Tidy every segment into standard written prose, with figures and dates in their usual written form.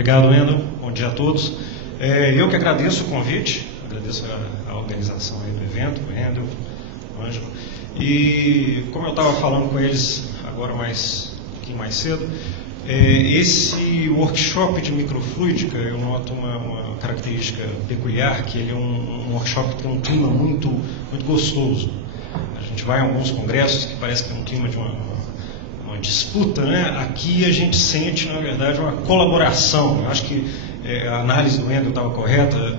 Obrigado, Wendel. Bom dia a todos. Eu que agradeço o convite, agradeço a organização aí do evento, o Wendel, o Ângelo. E como eu estava falando com eles agora um pouquinho mais cedo, esse workshop de microfluídica, eu noto uma característica peculiar, que ele é um workshop que tem um clima muito gostoso. A gente vai a alguns congressos que parece que tem um clima de uma disputa, né? Aqui a gente sente, na verdade, uma colaboração. Eu acho que a análise do Wendel estava correta,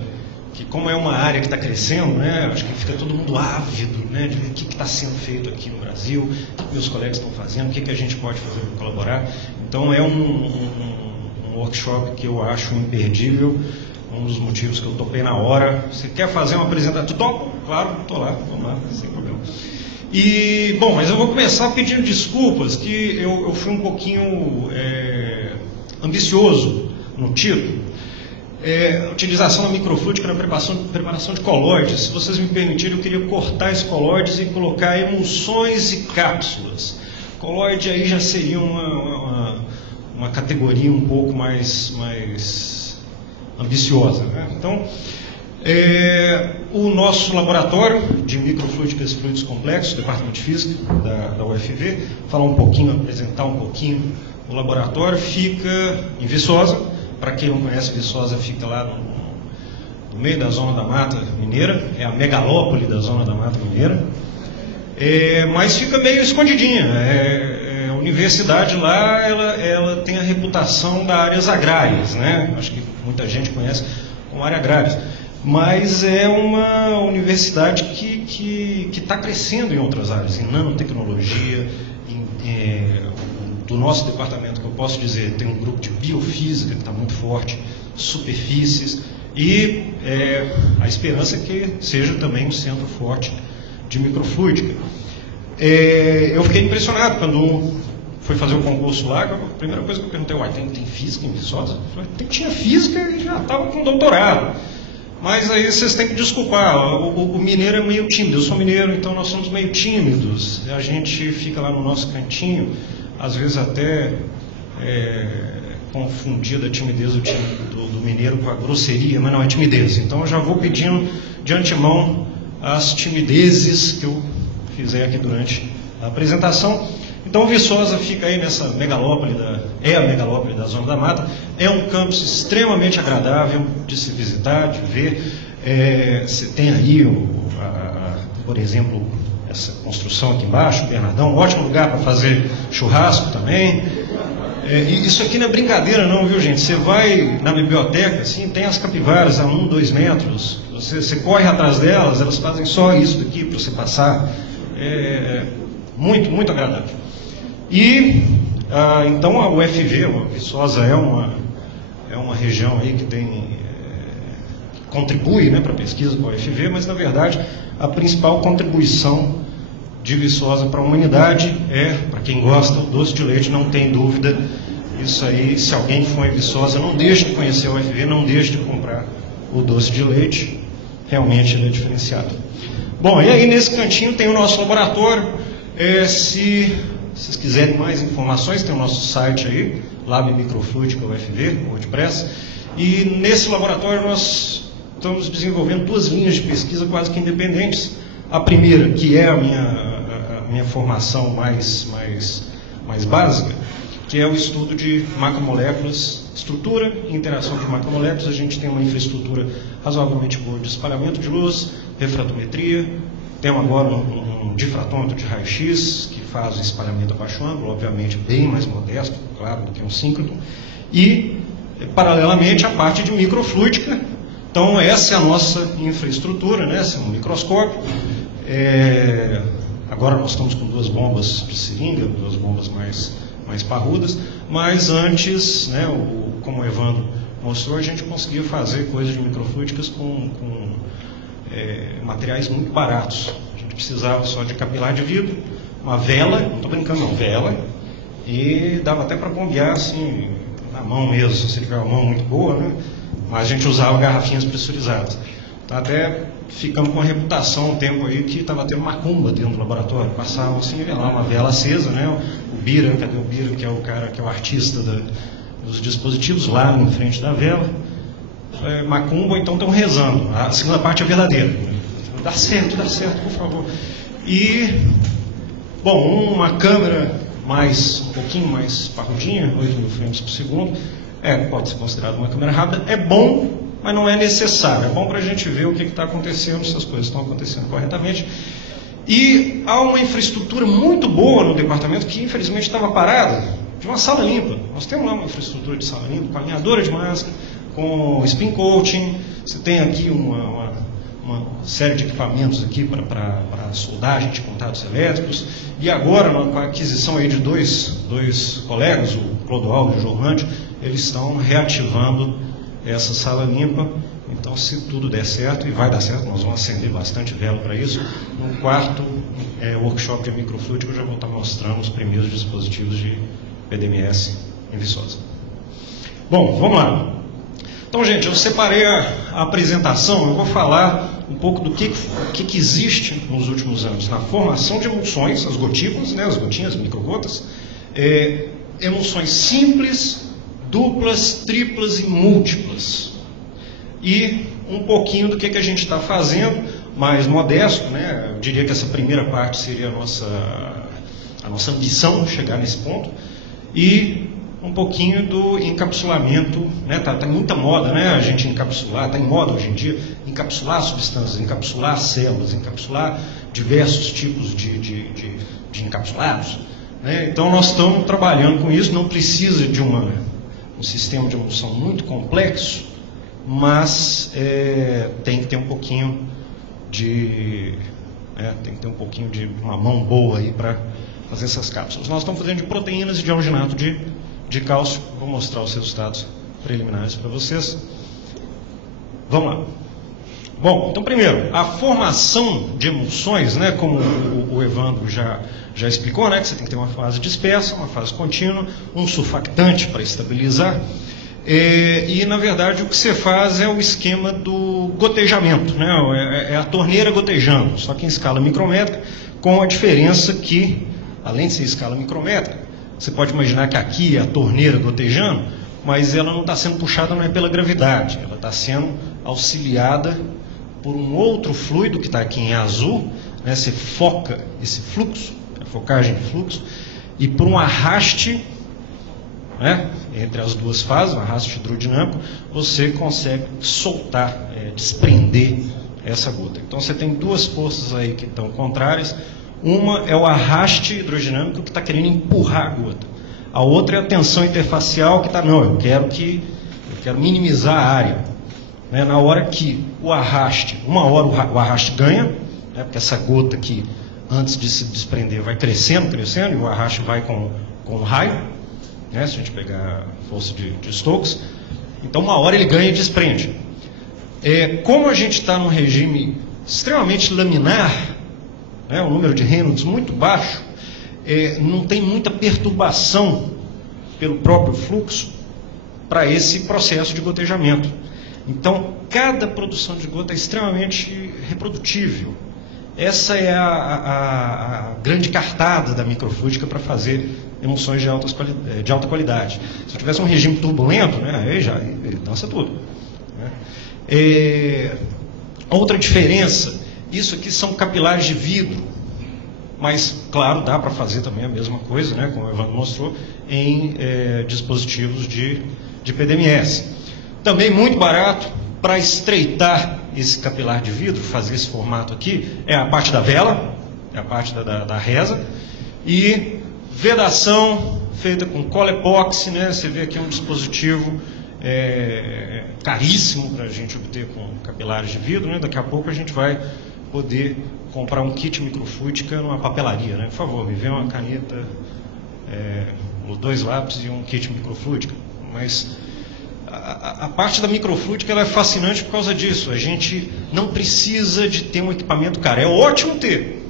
que como é uma área que está crescendo, né? Acho que fica todo mundo ávido, né? De ver o que está sendo feito aqui no Brasil, o que meus colegas estão fazendo, o que a gente pode fazer para colaborar. Então é um workshop que eu acho imperdível, um dos motivos que eu topei na hora. Você quer fazer uma apresentação? Tu topa? Claro, estou lá, vamos lá, sem problema. E, bom, mas eu vou começar pedindo desculpas, que eu fui um pouquinho ambicioso no título. A utilização da microfluídica na preparação de colóides. Se vocês me permitirem, eu queria cortar esse colóides e colocar emulsões e cápsulas. Colóide aí já seria uma categoria um pouco mais ambiciosa, né? Então, o nosso laboratório de microfluídicas e fluidos complexos, Departamento de Física da UFV, apresentar um pouquinho o laboratório, fica em Viçosa. Para quem não conhece, Viçosa fica lá no meio da Zona da Mata Mineira, é a megalópole da Zona da Mata Mineira, mas fica meio escondidinha. A universidade lá, ela tem a reputação das áreas agrárias, né? Acho que muita gente conhece como área agrária. Mas é uma universidade que está crescendo em outras áreas, em nanotecnologia, do nosso departamento, que eu posso dizer, tem um grupo de biofísica que está muito forte, superfícies, e a esperança é que seja também um centro forte de microfluídica. Eu fiquei impressionado quando fui fazer o concurso lá. A primeira coisa que eu perguntei, tem física em Viçosa? Eu falei, tinha física e já estava com doutorado. Mas aí vocês têm que desculpar, o mineiro é meio tímido, eu sou mineiro, então nós somos meio tímidos, a gente fica lá no nosso cantinho, às vezes até confundido a timidez do mineiro com a grosseria, mas não é timidez. Então eu já vou pedindo de antemão as timidezes que eu fizer aqui durante a apresentação. Então Viçosa fica aí nessa megalópole, a megalópole da Zona da Mata. É um campus extremamente agradável de se visitar, de ver. Você tem aí, por exemplo, essa construção aqui embaixo, o Bernardão, um ótimo lugar para fazer churrasco também. E isso aqui não é brincadeira não, viu, gente? Você vai na biblioteca, assim, tem as capivaras a 2 metros, você corre atrás delas, elas fazem só isso daqui para você passar. Muito agradável. E então a UFV, a Viçosa, é uma região aí que contribui, né, para a pesquisa com a UFV, mas na verdade a principal contribuição de Viçosa para a humanidade para quem gosta, o doce de leite, não tem dúvida. Isso aí, se alguém for em Viçosa, não deixe de conhecer a UFV, não deixe de comprar o doce de leite, realmente ele é diferenciado. Bom, e aí nesse cantinho tem o nosso laboratório. Se vocês quiserem mais informações, tem o nosso site aí, Lab Microfluídica UFV, WordPress, e nesse laboratório nós estamos desenvolvendo 2 linhas de pesquisa quase que independentes. A primeira, que é a minha formação mais básica, que é o estudo de macromoléculas, estrutura e interação de macromoléculas. A gente tem uma infraestrutura razoavelmente boa de espalhamento de luz, refratometria. Temos agora um difratômetro de raio-x que faz o espalhamento a baixo ângulo, obviamente bem mais modesto, claro, do que um síncrono. E, paralelamente, a parte de microfluídica. Então, essa é a nossa infraestrutura, né? Esse é um microscópio. Agora nós estamos com 2 bombas de seringa, 2 bombas mais parrudas, mas antes, né, como o Evandro mostrou, a gente conseguiu fazer coisas de microfluídicas com materiais muito baratos. A gente precisava só de capilar de vidro, uma vela, não estou brincando não, vela, e dava até para bombear assim, na mão mesmo, se você tiver uma mão muito boa, né? Mas a gente usava garrafinhas pressurizadas. Então, até ficamos com a reputação um tempo aí que estava tendo macumba dentro do laboratório. Passavam assim, lá uma vela acesa, né? O Bira, cadê o Bira, que é o cara, que é o artista os dispositivos lá em frente da vela, macumba, então estão rezando. A segunda parte é verdadeira. Dá certo, por favor. E, bom, uma câmera um pouquinho mais parrudinha, 8.000 frames por segundo, pode ser considerado uma câmera rápida, é bom, mas não é necessário. É bom para a gente ver o que está acontecendo, se as coisas estão acontecendo corretamente. E há uma infraestrutura muito boa no departamento que, infelizmente, estava parada, de uma sala limpa. Nós temos lá uma infraestrutura de sala limpa, com alinhadora de máscara, com spin coating. Você tem aqui uma série de equipamentos aqui para soldagem de contatos elétricos. E agora, com a aquisição aí de dois colegas, o Clodoaldo e o João, eles estão reativando essa sala limpa. Então, se tudo der certo, e vai dar certo, nós vamos acender bastante vela para isso. No quarto workshop de microfluidica, eu já vou estar mostrando os primeiros dispositivos de PDMS em Viçosa. Bom, vamos lá. Então, gente, eu separei a apresentação, eu vou falar um pouco do que existe nos últimos anos na formação de emulsões, as gotículas, as gotinhas, microgotas, emulsões simples, duplas, triplas e múltiplas. E um pouquinho do que a gente está fazendo, mais modesto, Eu diria que essa primeira parte seria a nossa ambição, chegar nesse ponto, e um pouquinho do encapsulamento, Tá muita moda, a gente encapsular, está em moda hoje em dia, encapsular substâncias, encapsular células, encapsular diversos tipos de encapsulados, Então nós estamos trabalhando com isso, não precisa de um sistema de emulsão muito complexo, mas tem que ter um pouquinho de uma mão boa aí para fazer essas cápsulas. Nós estamos fazendo de proteínas e de alginato de cálcio. Vou mostrar os resultados preliminares para vocês. Vamos lá. Bom, então primeiro, a formação de emulsões, como o Evandro já explicou, que você tem que ter uma fase dispersa, uma fase contínua, um surfactante para estabilizar. E na verdade o que você faz é o esquema do gotejamento, é a torneira gotejando, só que em escala micrométrica, com a diferença que, além de ser escala micrométrica, você pode imaginar que aqui é a torneira gotejando, mas ela não está sendo puxada não é pela gravidade, ela está sendo auxiliada por um outro fluido que está aqui em azul, você foca esse fluxo, a focagem de fluxo, e por um arraste, entre as duas fases, um arraste hidrodinâmico, você consegue soltar, desprender essa gota. Então você tem duas forças aí que estão contrárias. Uma é o arraste hidrodinâmico que está querendo empurrar a gota. A outra é a tensão interfacial que está, eu quero minimizar a área. Na hora que o arraste, o arraste ganha, porque essa gota aqui, antes de se desprender, vai crescendo, e o arraste vai com o raio. Se a gente pegar a força de Stokes, então uma hora ele ganha e desprende. Como a gente está num regime extremamente laminar, o número de Reynolds muito baixo, não tem muita perturbação pelo próprio fluxo para esse processo de gotejamento. Então, cada produção de gota é extremamente reprodutível. Essa é a grande cartada da microfluidica para fazer emulsões de alta qualidade. Se tivesse um regime turbulento, aí dança tudo. Outra diferença, isso aqui são capilares de vidro, mas, claro, dá para fazer também a mesma coisa, como o Evandro mostrou, em dispositivos de PDMS. Também muito barato, para estreitar esse capilar de vidro, fazer esse formato aqui, é a parte da vela, é a parte da reza, e vedação feita com cola epóxi, Você vê aqui um dispositivo caríssimo para a gente obter com capilares de vidro, Daqui a pouco a gente vai poder comprar um kit microfluidica numa papelaria, Por favor, me vê uma caneta, 2 lápis e um kit microfluidica. Mas a parte da microfluidica ela é fascinante por causa disso. A gente não precisa de ter um equipamento caro. É ótimo ter.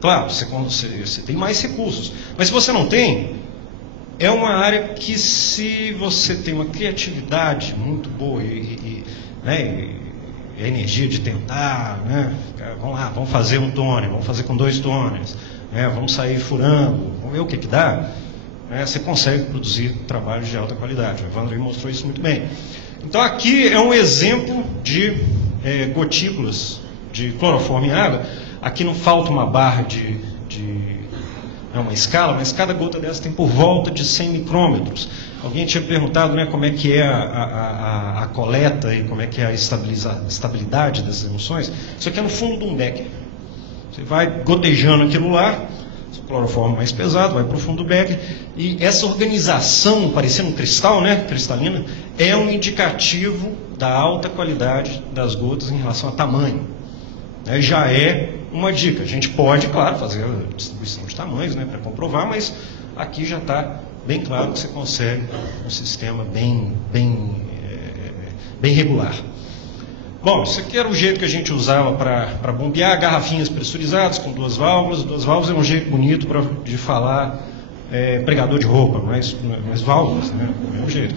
Claro, você tem mais recursos. Mas se você não tem, é uma área que, se você tem uma criatividade muito boa e a energia de tentar, vamos lá, vamos fazer um tôner, vamos fazer com 2 tôneres, vamos sair furando, vamos ver o que dá. né, você consegue produzir trabalhos de alta qualidade. O Evandro mostrou isso muito bem. Então aqui é um exemplo de gotículas de cloroformo em água. Aqui não falta uma barra uma escala, mas cada gota dessa tem por volta de 100 micrômetros. Alguém tinha perguntado, né, como é que é a coleta e como é que é a estabilidade dessas emulsões. Isso aqui é no fundo de um becker. Você vai gotejando aquilo lá, o cloroformo mais pesado, vai para o fundo do becker, e essa organização, parecendo um cristal, né, cristalina, é um indicativo da alta qualidade das gotas em relação a tamanho. Já é uma dica. A gente pode, claro, fazer a distribuição de tamanhos, né, para comprovar, mas aqui já está bem claro que você consegue um sistema bem regular. Bom, isso aqui era o jeito que a gente usava para bombear garrafinhas pressurizadas com 2 válvulas. 2 válvulas é um jeito bonito de falar pregador de roupa, mas válvulas, né, é um jeito.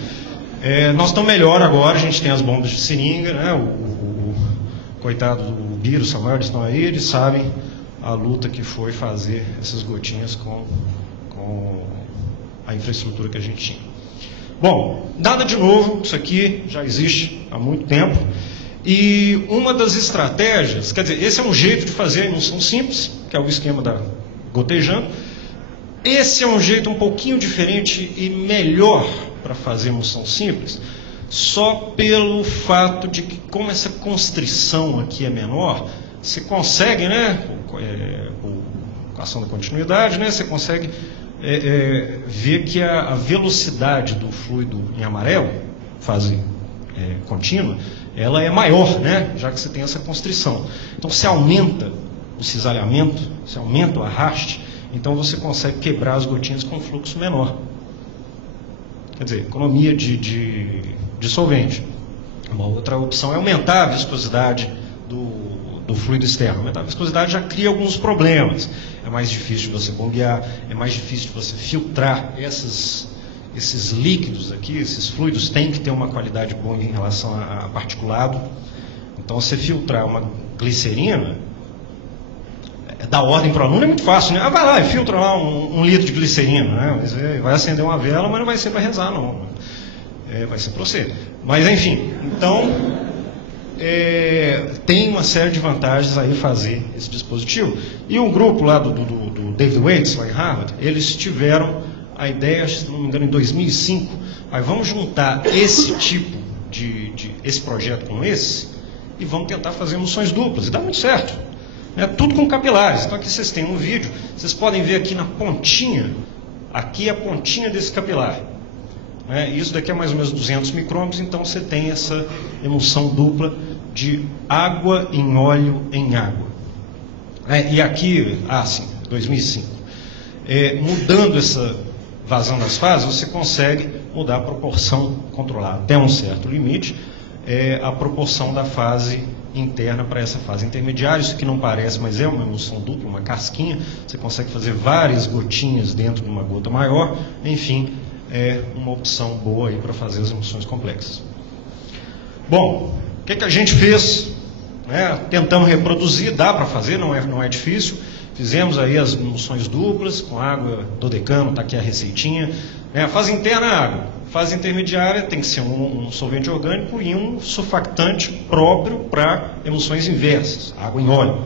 Nós estamos melhor agora, a gente tem as bombas de seringa, né, o coitado do Biro, o Samuel, eles estão aí, eles sabem a luta que foi fazer essas gotinhas com a infraestrutura que a gente tinha. Bom, nada de novo, isso aqui já existe há muito tempo. E uma das estratégias, quer dizer, esse é um jeito de fazer a emulsão simples, que é o esquema da gotejando. Esse é um jeito um pouquinho diferente e melhor para fazer emulsão simples, só pelo fato de que, como essa constrição aqui é menor, você consegue, né, com a ação da continuidade, né, você consegue ver que a velocidade do fluido em amarelo, fase contínua, ela é maior, né, já que você tem essa constrição. Então, você aumenta o cisalhamento, você aumenta o arraste, então você consegue quebrar as gotinhas com um fluxo menor. Quer dizer, economia de solvente. Uma outra opção é aumentar a viscosidade do fluido externo. Aumentar a viscosidade já cria alguns problemas. É mais difícil de você bombear, é mais difícil de você filtrar esses líquidos aqui, esses fluidos têm que ter uma qualidade boa em relação a particulado. Então, você filtrar uma glicerina, dar ordem para o aluno é muito fácil, né? Vai lá e filtra lá um litro de glicerina, né? Vai acender uma vela, mas não vai ser para rezar, não. Vai ser para você. Mas, enfim, então, tem uma série de vantagens aí fazer esse dispositivo. E um grupo lá do David Waits, lá em Harvard, eles tiveram a ideia, se não me engano, em 2005, aí vamos juntar esse tipo esse projeto com esse, e vamos tentar fazer emulsões duplas, e dá muito certo. Tudo com capilares. Então aqui vocês têm um vídeo, vocês podem ver aqui na pontinha, aqui é a pontinha desse capilar. Isso daqui é mais ou menos 200 micrômetros, então você tem essa emulsão dupla de água em óleo em água. E aqui, sim, 2005. Mudando essa vazão das fases, você consegue mudar a proporção, controlar até um certo limite, a proporção da fase interna para essa fase intermediária. Isso que não parece, mas é uma emulsão dupla, uma casquinha. Você consegue fazer várias gotinhas dentro de uma gota maior. Enfim, é uma opção boa aí para fazer as emulsões complexas. Bom, o que a gente fez? Tentamos reproduzir, dá para fazer, não é difícil. Fizemos aí as emulsões duplas, com água dodecano, está aqui a receitinha. A fase interna é água. Fase intermediária tem que ser um solvente orgânico e um surfactante próprio para emulsões inversas, água em óleo.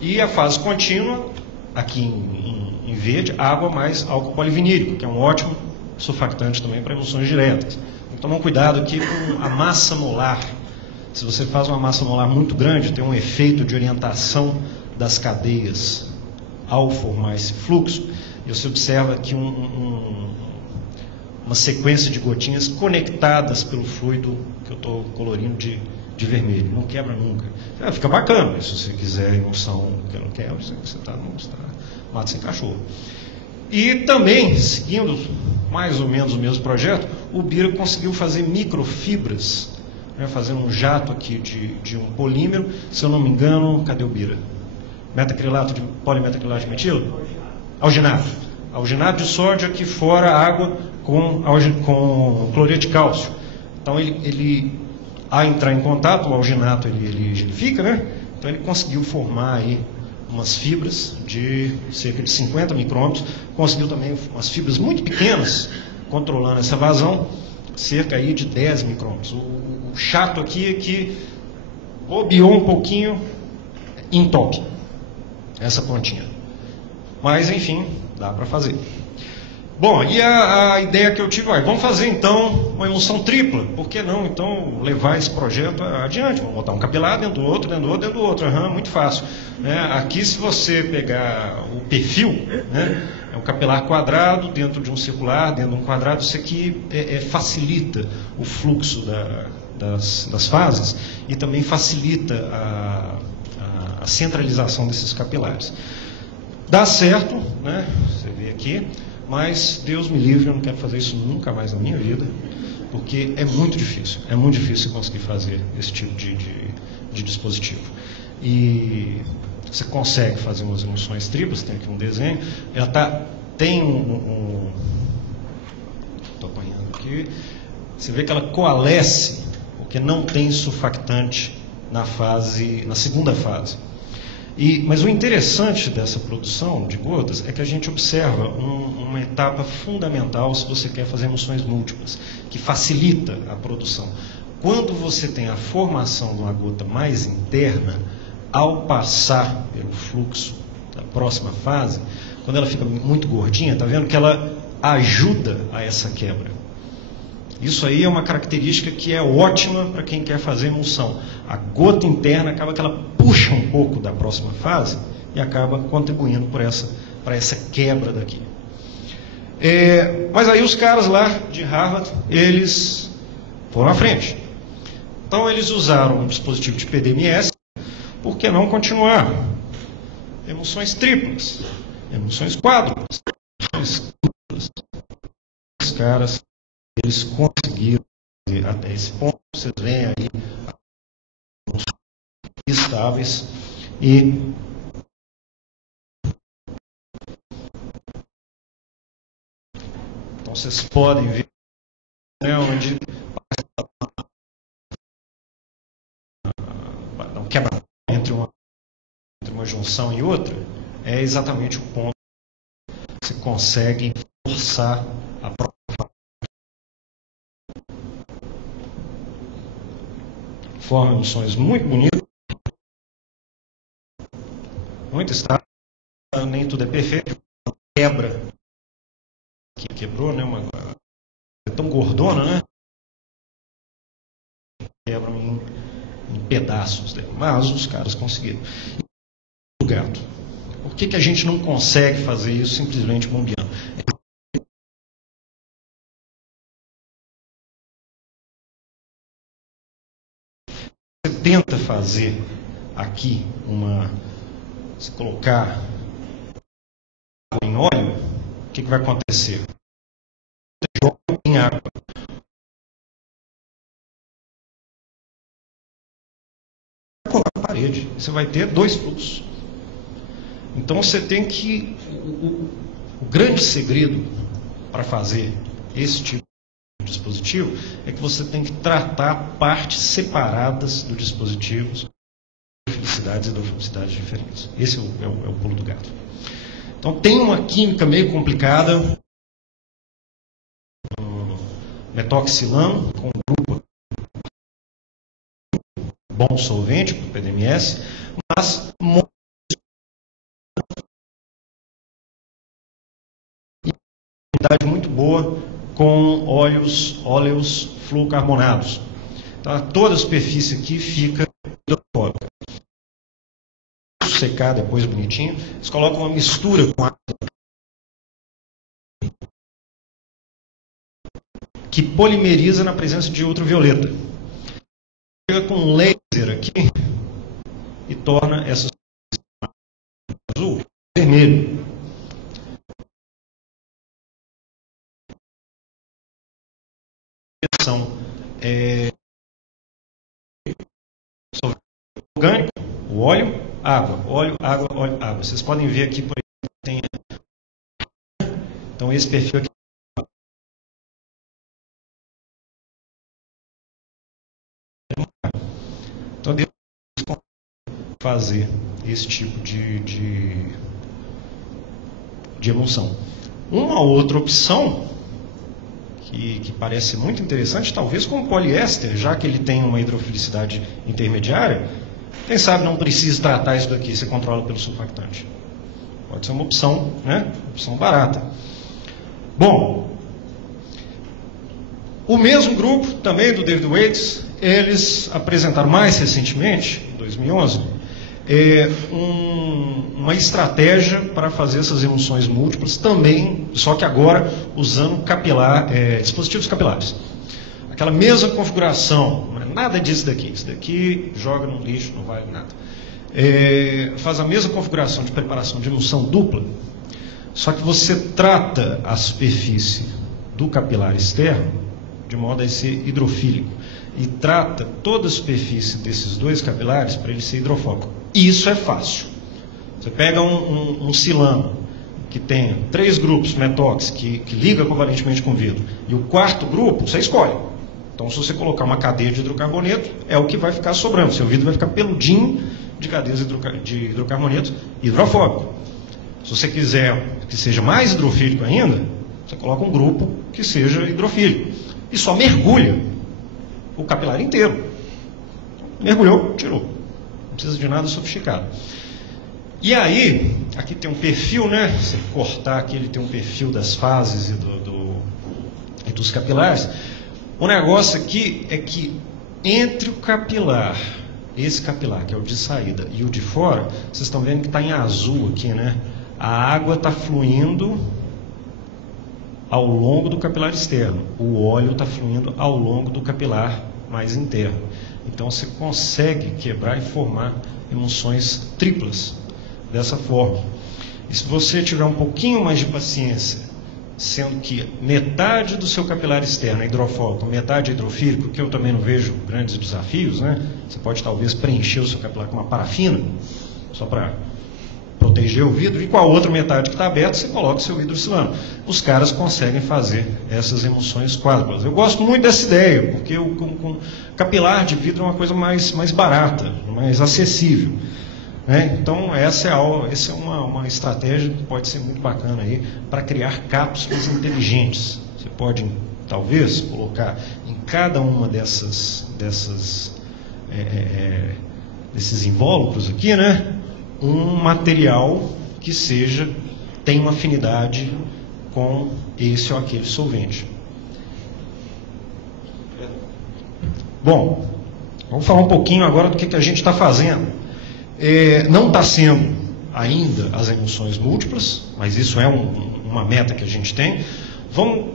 E a fase contínua, aqui em verde, água mais álcool polivinílico, que é um ótimo surfactante também para emulsões diretas. Tem que tomar um cuidado aqui com a massa molar. Se você faz uma massa molar muito grande, tem um efeito de orientação das cadeias ao formar esse fluxo, e você observa aqui uma sequência de gotinhas conectadas pelo fluido que eu estou colorindo de vermelho. Não quebra nunca. Fica bacana, se você quiser emulsão que não quebra, você está mata sem cachorro. E também, seguindo mais ou menos o mesmo projeto, o Bira conseguiu fazer microfibras, fazendo um jato aqui de um polímero, se eu não me engano, cadê o Bira? Metacrilato de polimetacrilato de metilo? Alginato. Alginato de sódio aqui fora, água com cloreto de cálcio. Então, ele ao entrar em contato, o alginato ele fica, né? Então ele conseguiu formar aí umas fibras de cerca de 50 micrômetros, conseguiu também umas fibras muito pequenas, controlando essa vazão, cerca aí de 10 micrômetros. O chato aqui é que bobeou um pouquinho, entope essa pontinha. Mas, enfim, dá para fazer. Bom, e a ideia que eu tive, vamos fazer então uma emulsão tripla. Por que não, então, levar esse projeto adiante? Vamos botar um capilar dentro do outro, dentro do outro, dentro do outro. Muito fácil. Aqui, se você pegar o perfil, é um capilar quadrado dentro de um circular, dentro de um quadrado. Isso aqui facilita o fluxo das fases e também facilita a centralização desses capilares. Dá certo, você vê aqui, mas Deus me livre, eu não quero fazer isso nunca mais na minha vida, porque é muito difícil conseguir fazer esse tipo de dispositivo. E você consegue fazer umas emulsões triplas, tem aqui um desenho, ela tem estou apanhando aqui, você vê que ela coalesce, porque não tem surfactante na segunda fase. Mas o interessante dessa produção de gotas é que a gente observa uma etapa fundamental se você quer fazer emulsões múltiplas, que facilita a produção. Quando você tem a formação de uma gota mais interna, ao passar pelo fluxo da próxima fase, quando ela fica muito gordinha, está vendo que ela ajuda a essa quebra. Isso aí é uma característica que é ótima para quem quer fazer emulsão. A gota interna acaba que ela puxa um pouco da próxima fase e acaba contribuindo para essa quebra daqui. Mas aí os caras lá de Harvard, eles foram à frente. Então eles usaram um dispositivo de PDMS, por que não continuar? Emulsões triplas, emulsões quádruplas, emulsões duplas. Os caras, eles conseguiram fazer até esse ponto. Vocês veem aí estáveis e então vocês podem ver onde não quebra entre uma junção e outra, é exatamente o ponto que você consegue forçar a própria. Forma emulsões muito bonitas, muito estável, nem tudo é perfeito, quebra, que quebrou, é tão gordona, quebra em pedaços, mas os caras conseguiram. E o gato, por que a gente não consegue fazer isso simplesmente bombeando? Você tenta fazer aqui se colocar água em óleo, o que vai acontecer? Você joga em água. Vai colar na parede. Você vai ter dois fluxos. Então você tem que. O grande segredo para fazer esse tipo de dispositivo é que você tem que tratar partes separadas do dispositivo, felicidades e felicidades diferentes. Esse é o pulo do gato. Então tem uma química meio complicada, metoxilano com grupo bom solvente para o PDMS, mas uma qualidade muito boa com óleos fluocarbonados. Então, toda a superfície aqui fica hidrofóbica. Secar depois bonitinho, eles colocam uma mistura com água que polimeriza na presença de ultravioleta. Chega com um laser aqui e torna essa azul vermelho. São orgânico, o óleo, água, óleo, água, óleo, água. Vocês podem ver aqui, por exemplo, tem. Então esse perfil aqui. Então, fazer esse tipo de emulsão. Uma outra opção, que parece muito interessante, talvez com o poliéster, já que ele tem uma hidrofilicidade intermediária, quem sabe não precisa tratar isso daqui, você controla pelo surfactante. Pode ser uma opção, né? Opção barata. Bom, o mesmo grupo, também do David Waits, eles apresentaram mais recentemente, em 2011, uma estratégia para fazer essas emulsões múltiplas também, só que agora usando dispositivos capilares. Aquela mesma configuração, não é nada disso daqui. Isso daqui joga no lixo, não vale nada. Faz a mesma configuração de preparação de emulsão dupla, só que você trata a superfície do capilar externo de modo a ser hidrofílico e trata toda a superfície desses dois capilares para ele ser hidrofóbico. E isso é fácil. Você pega um silano que tem 3 grupos metox que liga covalentemente com vidro e o quarto grupo você escolhe. Então, se você colocar uma cadeia de hidrocarboneto, é o que vai ficar sobrando. Seu vidro vai ficar peludinho de cadeias de hidrocarboneto hidrofóbico. Se você quiser que seja mais hidrofílico ainda, você coloca um grupo que seja hidrofílico e só mergulha o capilar inteiro. Mergulhou, tirou. Não precisa de nada sofisticado. E aí, aqui tem um perfil, né? Se cortar aqui, ele tem um perfil das fases e dos capilares. O negócio aqui é que entre o capilar, esse capilar, que é o de saída, e o de fora, vocês estão vendo que está em azul aqui, né? A água está fluindo ao longo do capilar externo. O óleo está fluindo ao longo do capilar mais interno. Então você consegue quebrar e formar emulsões triplas dessa forma. E se você tiver um pouquinho mais de paciência, sendo que metade do seu capilar externo é hidrofóbico, metade é hidrofílico, que eu também não vejo grandes desafios, né? Você pode talvez preencher o seu capilar com uma parafina, só para proteger o vidro, e com a outra metade que está aberta, você coloca o seu hidrocilano. Os caras conseguem fazer essas emulsões quádruplas. Eu gosto muito dessa ideia, porque o capilar de vidro é uma coisa mais barata, mais acessível. Né? Então, essa é uma estratégia que pode ser muito bacana aí para criar cápsulas inteligentes. Você pode, talvez, colocar em cada uma desses invólucros aqui, né? Um material que tenha uma afinidade com esse ou aquele solvente. Bom, vamos falar um pouquinho agora do que a gente está fazendo. Não está sendo ainda as emulsões múltiplas, mas isso é uma meta que a gente tem. Vamos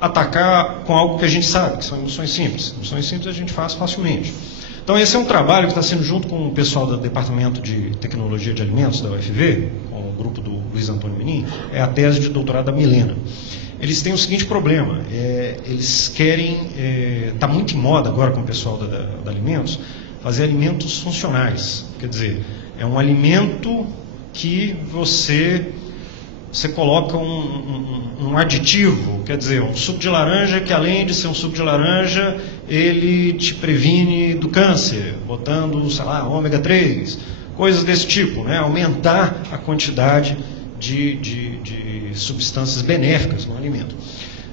atacar com algo que a gente sabe, que são emulsões simples. Emulsões simples a gente faz facilmente. Então, esse é um trabalho que está sendo junto com o pessoal do Departamento de Tecnologia de Alimentos da UFV, com o grupo do Luiz Antônio Menin, é a tese de doutorado da Milena. Eles têm o seguinte problema, eles querem, está muito em moda agora com o pessoal da Alimentos, fazer alimentos funcionais. Quer dizer, é um alimento que você coloca um aditivo, quer dizer, um suco de laranja que, além de ser um suco de laranja, ele te previne do câncer, botando, sei lá, ômega 3, coisas desse tipo, né? Aumentar a quantidade de substâncias benéficas no alimento.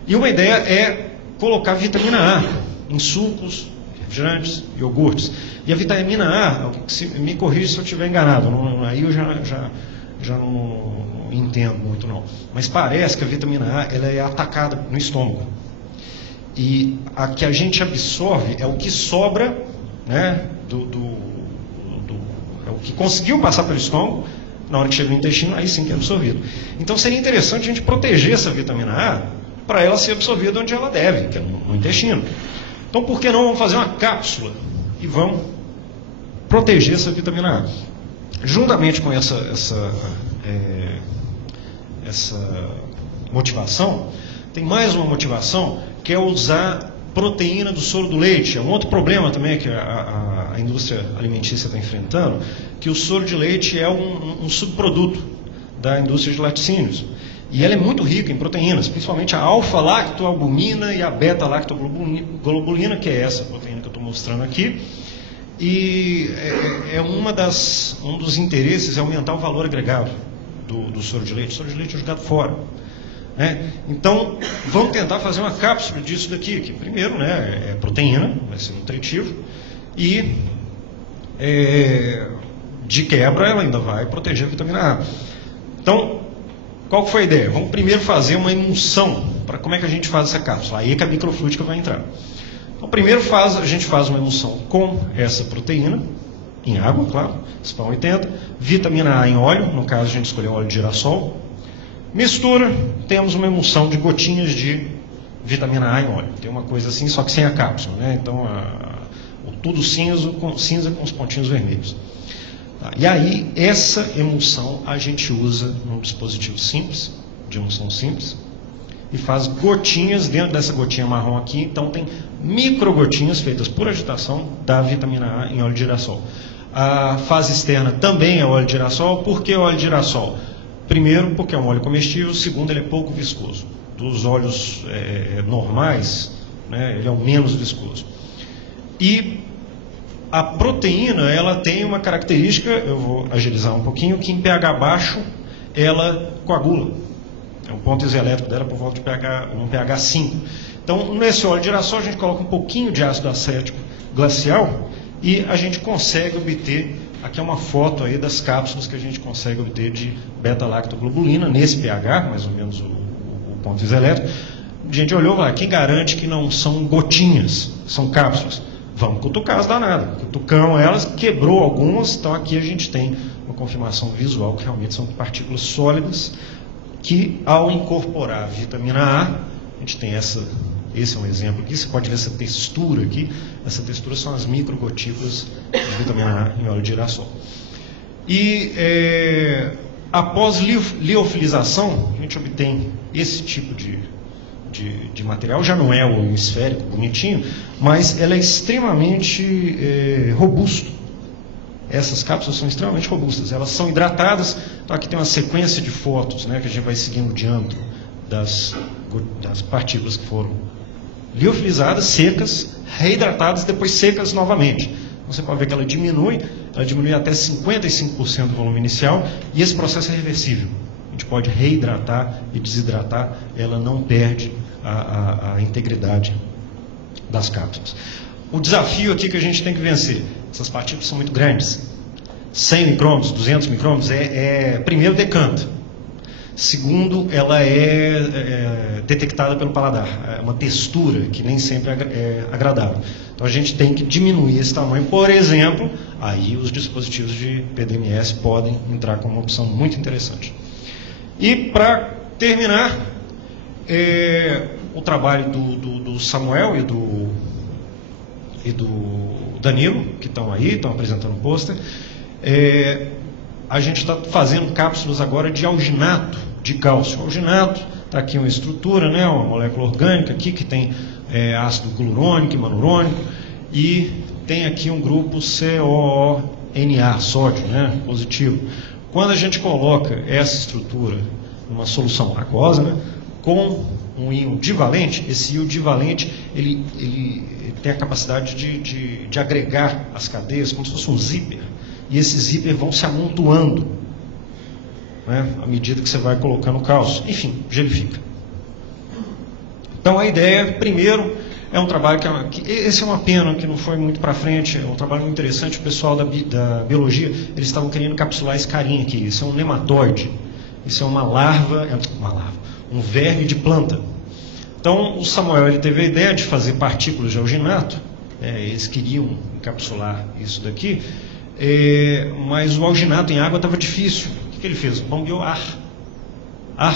E uma ideia é colocar vitamina A em sucos, refrigerantes, iogurtes. E a vitamina A, me corrija se eu estiver enganado, aí eu já não entendo muito não, mas parece que a vitamina A ela é atacada no estômago, e a que a gente absorve é o que sobra, né, é o que conseguiu passar pelo estômago, na hora que chega no intestino, aí sim que é absorvido. Então seria interessante a gente proteger essa vitamina A para ela ser absorvida onde ela deve, que é no intestino. Então por que não vamos fazer uma cápsula e vamos proteger essa vitamina A? Juntamente com essa motivação, tem mais uma motivação, que é usar proteína do soro do leite. É um outro problema também que a indústria alimentícia está enfrentando, que o soro de leite é um subproduto da indústria de laticínios. E ela é muito rica em proteínas, principalmente a alfa-lactoalbumina e a beta-lactoglobulina, que é essa proteína que eu estou mostrando aqui. e um dos interesses é aumentar o valor agregado do soro de leite. O soro de leite é jogado fora. Né? Então, vamos tentar fazer uma cápsula disso daqui, que primeiro, né, é proteína, vai ser nutritivo, e de quebra ela ainda vai proteger a vitamina A. Então, qual foi a ideia? Vamos primeiro fazer uma emulsão, para como é que a gente faz essa cápsula? Aí é que a microfluídica vai entrar. Então, primeiro a gente faz uma emulsão com essa proteína, em água, claro, SPAM 80, vitamina A em óleo, no caso a gente escolheu óleo de girassol, mistura, temos uma emulsão de gotinhas de vitamina A em óleo. Tem uma coisa assim, só que sem a cápsula, né? Então, tudo cinza com os pontinhos vermelhos. Tá. E aí, essa emulsão a gente usa num dispositivo simples, de emulsão simples, e faz gotinhas dentro dessa gotinha marrom aqui. Então, tem microgotinhas feitas por agitação da vitamina A em óleo de girassol. A fase externa também é óleo de girassol. Por que óleo de girassol? Primeiro, porque é um óleo comestível. Segundo, ele é pouco viscoso. Dos óleos normais, né, ele é o menos viscoso. E a proteína, ela tem uma característica, eu vou agilizar um pouquinho, que em pH baixo ela coagula. O ponto isoelétrico dela por volta de um pH 5. Então, nesse óleo de girassol, a gente coloca um pouquinho de ácido acético glacial e a gente consegue obter, aqui é uma foto aí das cápsulas que a gente consegue obter de beta-lactoglobulina, nesse pH, mais ou menos o ponto isoelétrico. A gente olhou e falou, quem garante que não são gotinhas, são cápsulas? Vamos cutucar as danadas. Cutucamos elas, quebrou algumas, então aqui a gente tem uma confirmação visual que realmente são partículas sólidas que, ao incorporar a vitamina A, a gente tem esse é um exemplo aqui, você pode ver essa textura aqui, essa textura são as microgotículas de vitamina A em óleo de girassol. E após liofilização, a gente obtém esse tipo de material, já não é o esférico bonitinho, mas ela é extremamente robusto. Essas cápsulas são extremamente robustas, elas são hidratadas. Então aqui tem uma sequência de fotos, né, que a gente vai seguindo o diâmetro das partículas que foram liofilizadas, secas, reidratadas, depois secas novamente. Então, você pode ver que ela diminui até 55% do volume inicial, e esse processo é reversível. A gente pode reidratar e desidratar, ela não perde a integridade das cápsulas. O desafio aqui que a gente tem que vencer, essas partículas são muito grandes, 100 micrômetros, 200 micrômetros, primeiro decanta, segundo, ela é detectada pelo paladar, é uma textura que nem sempre é agradável. Então a gente tem que diminuir esse tamanho. Por exemplo, aí os dispositivos de PDMS podem entrar como uma opção muito interessante. E para terminar, o trabalho do Samuel e do Danilo, que estão aí, estão apresentando o pôster, a gente está fazendo cápsulas agora de alginato de cálcio. O alginato, está aqui uma estrutura, né, uma molécula orgânica aqui que tem ácido glurônico e manurônico, e tem aqui um grupo COONA, sódio, né, positivo. Quando a gente coloca essa estrutura numa solução aquosa, né, com um íon divalente, esse íon divalente ele tem a capacidade de agregar as cadeias como se fosse um zíper, e esses zíper vão se amontoando, né, à medida que você vai colocando o cálcio, enfim, gelifica. Então a ideia, primeiro, é um trabalho esse é uma pena que não foi muito para frente, é um trabalho muito interessante. O pessoal da biologia, eles estavam querendo capsular esse carinha aqui. Isso é um nematóide, isso é uma larva, um verme de planta. Então o Samuel, ele teve a ideia de fazer partículas de alginato, eles queriam encapsular isso daqui, mas o alginato em água estava difícil. O que ele fez? Bombeou ar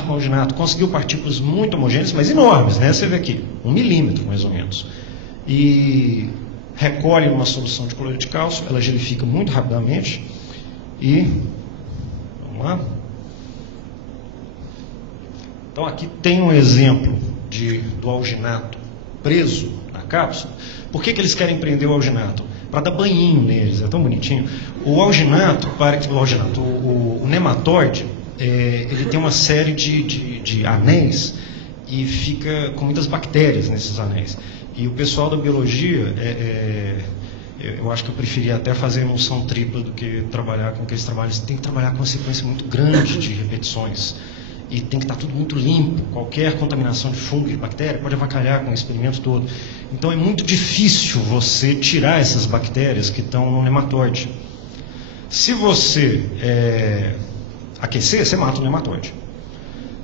com alginato, conseguiu partículas muito homogêneas, mas enormes, né? Você vê aqui, 1 milímetro mais ou menos. E recolhe uma solução de cloreto de cálcio, ela gelifica muito rapidamente. E, vamos lá. Então aqui tem um exemplo do alginato preso na cápsula. Por que eles querem prender o alginato? Para dar banhinho neles, é tão bonitinho. O alginato, o nematóide, ele tem uma série de anéis e fica com muitas bactérias nesses anéis. E o pessoal da biologia Eu acho que eu preferia até fazer emulsão tripla do que trabalhar com aqueles trabalhos. Tem que trabalhar com uma sequência muito grande de repetições. E tem que estar tudo muito limpo. Qualquer contaminação de fungo e bactéria pode avacalhar com o experimento todo. Então é muito difícil você tirar essas bactérias que estão no nematóide. Se você aquecer, você mata o nematóide.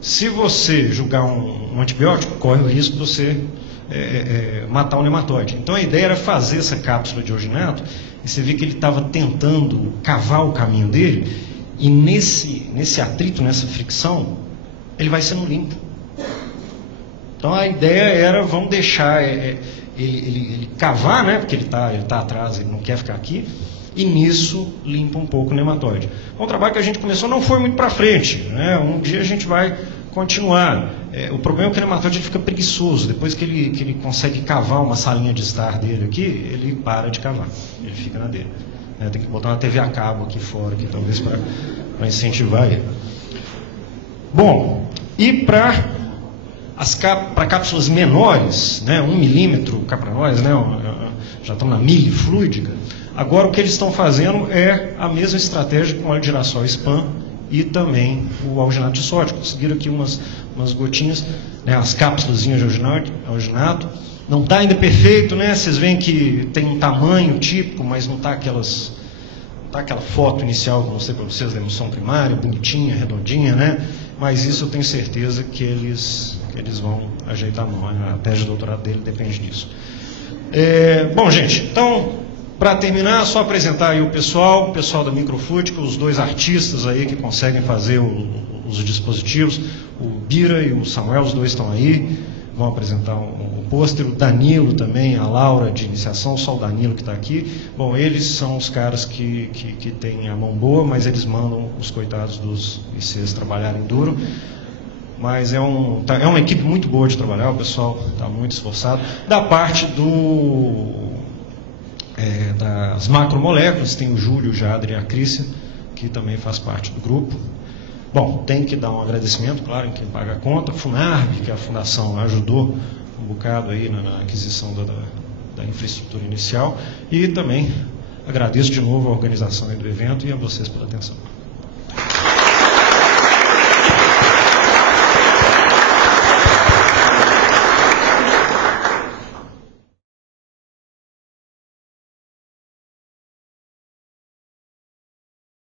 Se você jogar um antibiótico, corre o risco de você matar o nematóide. Então a ideia era fazer essa cápsula de orginato, e você vê que ele estava tentando cavar o caminho dele, e nesse atrito, nessa fricção, ele vai sendo limpo. Então a ideia era, vamos deixar ele cavar, né, porque ele tá atrás, ele não quer ficar aqui, e nisso limpa um pouco o nematóide. Um trabalho que a gente começou não foi muito para frente, né? Um dia a gente vai continuar. O problema é que o nematóide ele fica preguiçoso. Depois que ele consegue cavar uma salinha de estar dele aqui, ele para de cavar, ele fica na dele. Tem que botar uma TV a cabo aqui fora, aqui, talvez para incentivar ele. Bom, e para cápsulas menores, né, 1 milímetro cá para nós, né, já estão na milifluídica. Agora o que eles estão fazendo é a mesma estratégia com óleo de girassol spam e também o alginato de sódio. Conseguiram aqui umas gotinhas, né, as cápsulazinhas de alginato. Não está ainda perfeito, né? Vocês veem que tem um tamanho típico, mas não está aquela foto inicial que eu mostrei para vocês da emulsão primária, bonitinha, redondinha, né? Mas isso eu tenho certeza que eles vão ajeitar a mão. A tese de doutorado dele depende disso. Bom, gente, então, para terminar, só apresentar aí o pessoal da Microfluidica, os dois artistas aí que conseguem fazer os dispositivos, o Bira e o Samuel, os dois estão aí, vão apresentar o pôster, o Danilo também, a Laura de iniciação, só o Danilo que está aqui. Bom, eles são os caras que têm a mão boa, mas eles mandam os coitados dos ICs trabalharem duro. Mas é uma equipe muito boa de trabalhar, o pessoal está muito esforçado. Da parte das macromoléculas, tem o Júlio, o Jadre e a Crícia, que também faz parte do grupo. Bom, tem que dar um agradecimento, claro, em quem paga a conta. FUNARB, que é a fundação, ajudou um bocado aí na aquisição da infraestrutura inicial. E também agradeço de novo a organização do evento e a vocês pela atenção.